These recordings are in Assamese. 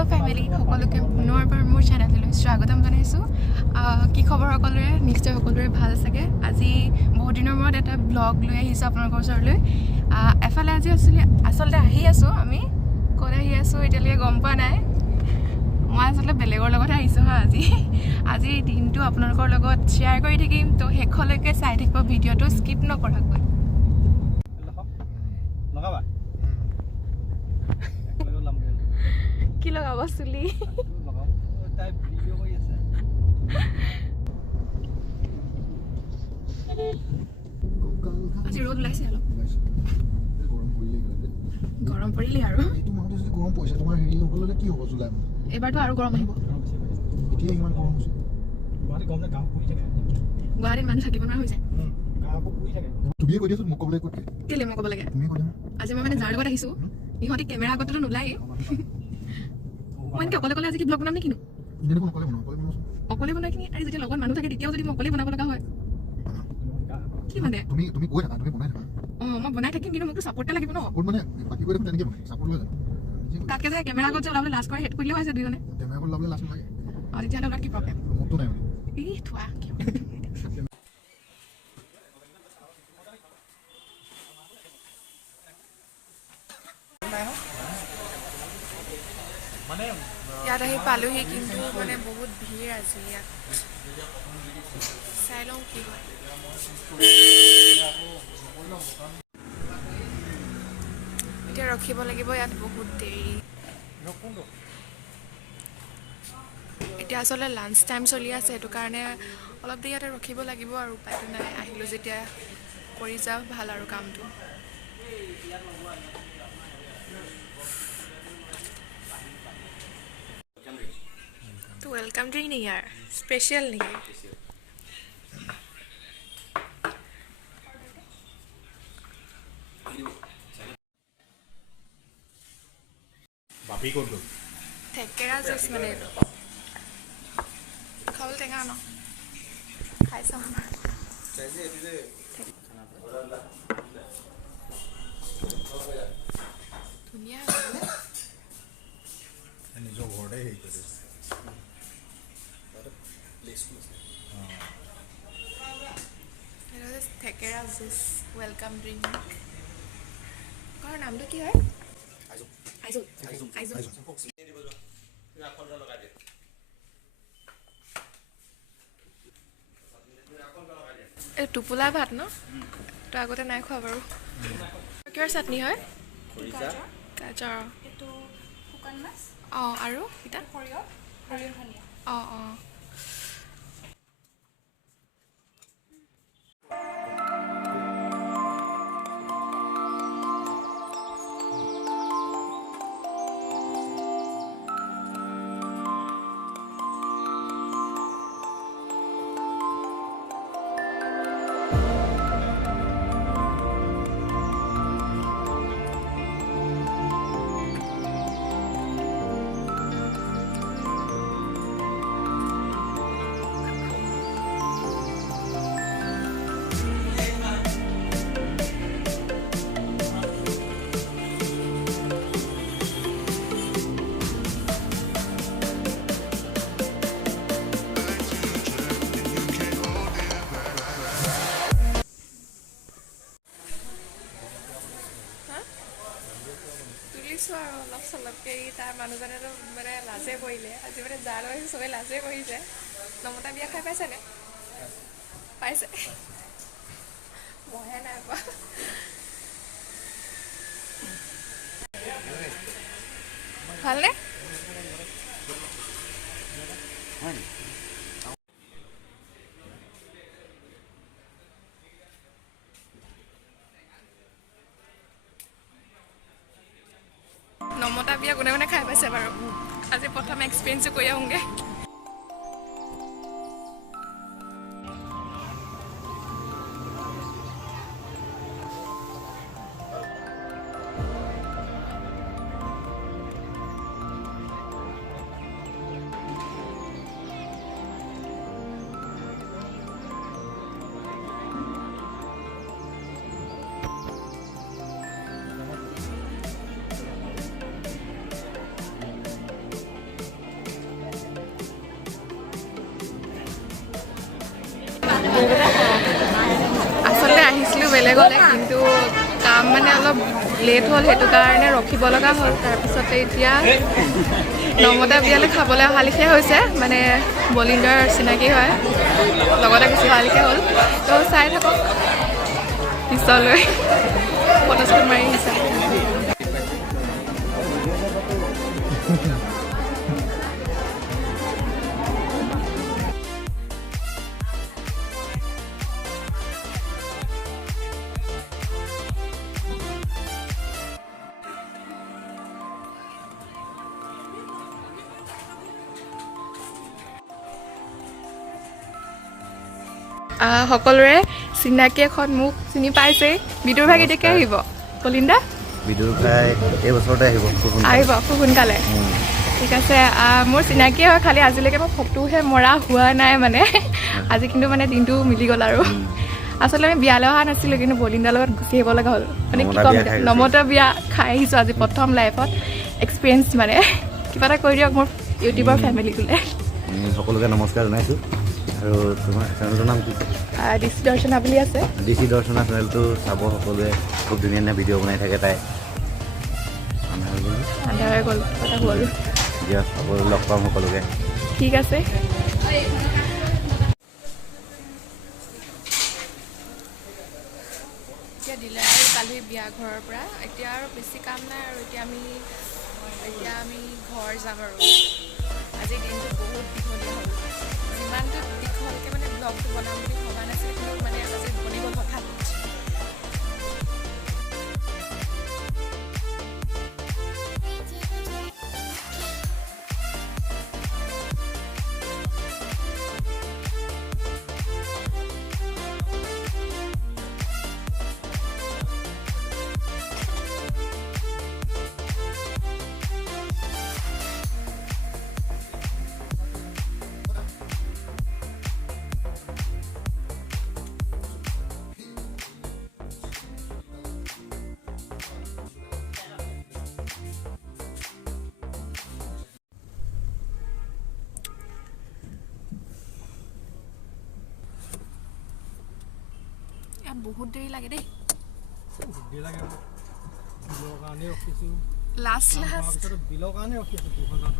হেল্ল' ফেমিলি সকলোকে পুনৰবাৰ মোৰ চেনেললৈ স্বাগতম জনাইছোঁ। কি খবৰ সকলোৰে? নিশ্চয় সকলোৰে ভাল চাগে। আজি বহুত দিনৰ মূৰত এটা ব্লগ লৈ আহিছোঁ আপোনালোকৰ ওচৰলৈ। এফালে আজি আচলতে আহি আছোঁ, আমি ক'ত আহি আছোঁ এতিয়ালৈকে গম পোৱা নাই। মই আচলতে বেলেগৰ লগত আহিছোঁ আজি দিনটো আপোনালোকৰ লগত শ্বেয়াৰ কৰি থাকিম, তো শেষলৈকে চাই থাকিব ভিডিঅ'টো স্কিপ নকৰাকৈ। কি লগাব চুলি? আজি ৰ'দ ওলাইছে অলপ, গৰম পৰিলে আৰু এইবাৰতো আৰু গৰম আহিব। গুৱাহাটীত মানুহ থাকিব নোৱাৰা হৈ যায়। কেলে মই ক'ব লাগে? আজি মই মানে যাৰ লগত আহিছোঁ ইহঁতি কেমেৰা আগতো নোলায়ে। মই এনেকৈ অকলে আজি কি ব্লগ বনাম নে কিনো? অকলে বনাই কিনি আৰু যেতিয়া লগত মানুহ থাকে তেতিয়াও যদি মই অকলে বনাব লগা হয় কি মানে? মই বনাই থাকিম, কিন্তু মোকতো ছাপোৰ্ট লাগিব ন। তাতকৈ যে কেমেৰা আগত যে ওলাবলৈ লাজ কৰে সেইটো কৰিলেও হৈছে দুইজনে। তেতিয়াহ'লে ওলাত কি প্ৰব্লেম? থোৱা ইয়াত আহি পালোহি, কিন্তু মানে বহুত ভিৰ আজি ইয়াত। চাই লওঁ কি হয়। এতিয়া ৰখিব লাগিব ইয়াত বহুত দেৰি। এতিয়া আচলতে লাঞ্চ টাইম চলি আছে, সেইটো কাৰণে অলপ দেৰি ইয়াতে ৰখিব লাগিব আৰু উপায়টো নাই। আহিলোঁ যেতিয়া কৰি যাওঁ ভাল আৰু কামটো। তো ৱেলকাম ড্ৰিংক নেকি ইয়াৰ? স্পেচিয়েল নেকি? থেকেৰা জুচ মানে এইটো খাবলৈ টেঙা ন? খাই চাওঁ। ধুনীয়া নিজৰ ঘৰতে হেৰি কৰিছে। থেকেৰা জুচ ৱেলকাম ড্ৰিংক। ঘৰৰ নামটো কি হয়? এই টোপোলা ভাত ন? তো আগতে নাই খোৱা বাৰু। কিহৰ চাটনি হয়? গাজৰ। অঁ আৰু এতিয়া অঁ অঁ। তুলিছোঁ আৰু অলপ চলপকৈ। তাৰ মানুহজনেতো মানে লাজে কৰিলে। আজি মানে যাৰ লগত চবেই লাজে কৰিছে। নমতা বিয়া খাই পাইছেনে? পাইছে? মইহে নাই পোৱা। ভালনে? নমতা বিয়া কোনে কোনে খাই পাইছে বাৰু? আজি প্ৰথম এক্সপিৰিয়েঞ্চো কৰি আহোঁগৈ। বেলেগলে কিন্তু কাম মানে অলপ লেট হ'ল সেইটো কাৰণে ৰখিব লগা হ'ল তাৰপিছতে এতিয়া নমতা বিয়ালৈ খাবলৈ অহা লিখিয়া হৈছে মানে বলিণ্ডৰ চিনাকি হয় লগতে গুচি অহা লিখিয়া হ'ল তো চাই থাকক পিছলৈ ফটোশ্বুট মাৰি আহিছে সকলোৰে চিনাকি এখন মোক চিনি পাইছে বিদুৰ ভাই কেতিয়াকৈ আহিব কলিন্দা বিদুৰ ভাই এই বছৰতে আহিব খুব সোনকালে ঠিক আছে মোৰ চিনাকিয়ে হয় খালি আজিলৈকে মই ফটোহে মৰা হোৱা নাই মানে আজি কিন্তু মানে দিনটো মিলি গ'ল আৰু আচলতে আমি বিয়ালৈ অহা নাছিলোঁ কিন্তু বলিন্দাৰ লগত গুচি আহিব লগা হ'ল মানে কি ক'ম নমতা বিয়া খাই আহিছোঁ আজি প্ৰথম লাইফত এক্সপিৰিয়েঞ্চ মানে কিবা এটা কৰি দিয়ক মোৰ ইউটিউবৰ ফেমিলিটোলৈ সকলোকে নমস্কাৰ জনাইছোঁ আৰু তোমাৰ চেনেলটোৰ নাম কি ডিচি দৰ্শনা বুলি আছে ডিচি দৰ্শনা চেনেলটো চাব সকলোৱে খুব ধুনীয়া ধুনীয়া ভিডিঅ' বনাই থাকে তাই আন্ধাৰ হৈ গ'ল কথা হ'ল দিয়া সকলো লগ পাম সকলোকে ঠিক আছে এতিয়া দিলে আৰু কালি বিয়া ঘৰৰ পৰা এতিয়া আৰু বেছি কাম নাই আৰু এতিয়া আমি ঘৰ যাম আৰু আজি দিনটো বহুত দীঘলীয়া হ'ল যিমানটো দীঘলকৈ মানে ব্লগটো বনাম বুলি ভবা নাছিল কিন্তু মানে আজি বনি গ'ল হঠাৎ বহুত দেৰি লাগে দেই লাষ্ট বিলৰ কাৰণে ৰখি আছোঁ 2 ঘণ্টা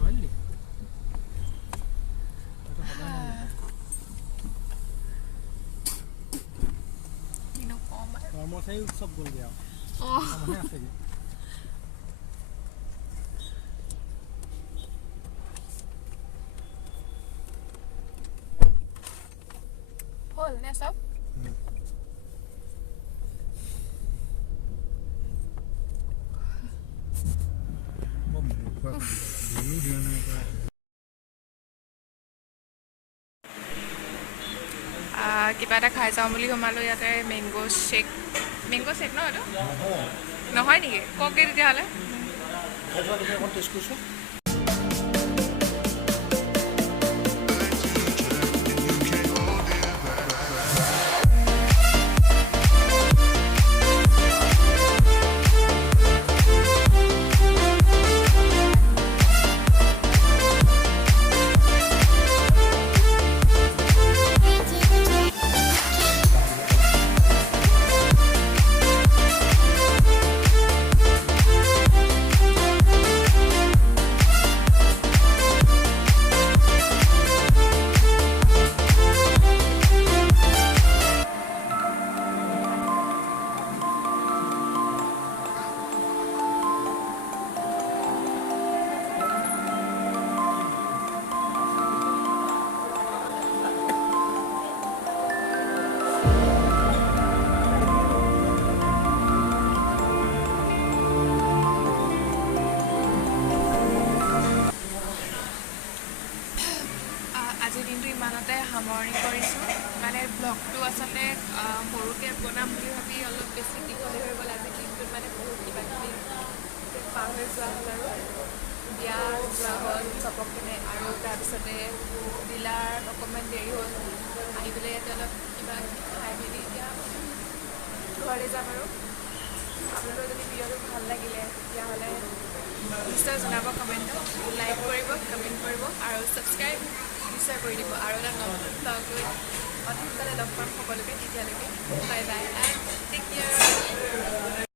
কৰ্মচাৰী উৎসৱ গ'লগৈ আৰু হ'ল নে চব কিবা এটা খাই যাওঁ বুলি সোমালোঁ ইয়াতে মেংগ' শ্বেক ন এইটো নহয় নেকি কওকগৈ তেতিয়াহ'লে সামৰণি কৰিছোঁ মানে ব্লগটো আচলতে সৰুকৈ বনাম বুলি ভাবি অলপ বেছি দীঘলীয়া হৈ গ'ল আজি দিনটোত মানে বহুত কিবাকিবি পাৰ হৈ যোৱা হ'ল আৰু বিয়া যোৱা হ'ল চবকেনে আৰু তাৰপিছতে ডিলাৰ অকণমান দেৰি হ'ল আহি পেলাই ইয়াতে অলপ কিবা খাই মেলি এতিয়া ঘৰলৈ যাম আৰু আপোনালোকৰ যদি ভিডিঅ'টো ভাল লাগিলে তেতিয়াহ'লে নিশ্চয় জনাব কমেণ্টত লাইক কৰিব কমেণ্ট কৰিব আৰু ছাবস্ক্ৰাইব নিশ্চয় কৰি দিব আৰু এটা নতুন ব্লগ লৈ অতি সোনকালে লগ পাম সকলোকে তেতিয়ালৈকে বাই বাই